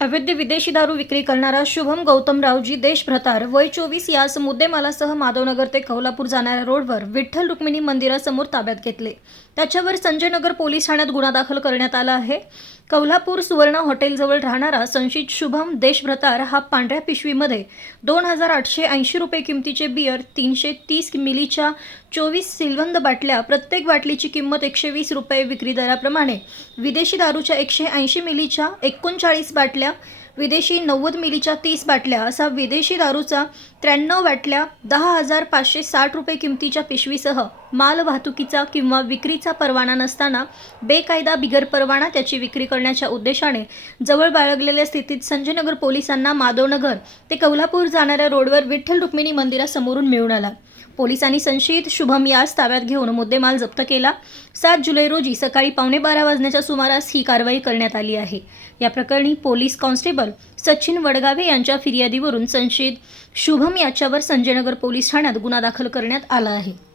अवैध विदेशी दारू विक्री करणारा शुभम गौतमरावजी देशभ्रतार वय चोवीस यास मुद्देमालासह माधवनगर ते कोल्हापूर जाणाऱ्या रोडवर विठ्ठल रुक्मिणी मंदिरासमोर ताब्यात घेतले. त्याच्यावर संजयनगर पोलीस ठाण्यात गुन्हा दाखल करण्यात आला आहे. कोल्हापूर सुवर्ण हॉटेलजवळ राहणारा संशित शुभम देशभ्रतार हा पांढऱ्या पिशवीमध्ये दोन हजार आठशे ऐंशी रुपये किमतीचे बियर तीनशे तीस मिलीच्या चोवीस सिल्वंद बाटल्या प्रत्येक बाटलीची किंमत एकशे वीस रुपये विक्री दराप्रमाणे विदेशी दारूच्या एकशे ऐंशी मिलीच्या एकोणचाळीस बाटल्या विदेशी नव्वद मिलीच्या तीस बाटल्या असा विदेशी दारूचा त्र्याण्णव बाटल्या दहा हजार पाचशे साठ रुपये किमतीच्या पिशवीसह माल वाहतुकीचा किंवा विक्रीचा परवाना नसताना बेकायदा बिगर परवाना त्याची विक्री करण्याच्या उद्देशाने जवळ बाळगलेल्या स्थितीत संजयनगर पोलिसांना माधवनगर ते कोल्हापूर जाणाऱ्या रोडवर विठ्ठल रुक्मिणी मंदिरासमोरून मिळून आला. पोलिसांनी संशयित शुभम यास ताब्यात घेऊन मुद्देमाल जप्त केला. सात जुलै रोजी सकाळी पावणे बारा वाजण्याच्या सुमारास ही कारवाई करण्यात आली आहे. या प्रकरणी पोलीस कॉन्स्टेबल सचिन वडगावे यांच्या फिर्यादीवरून संशयित शुभम याच्यावर संजयनगर पोलीस ठाण्यात गुन्हा दाखल करण्यात आला आहे.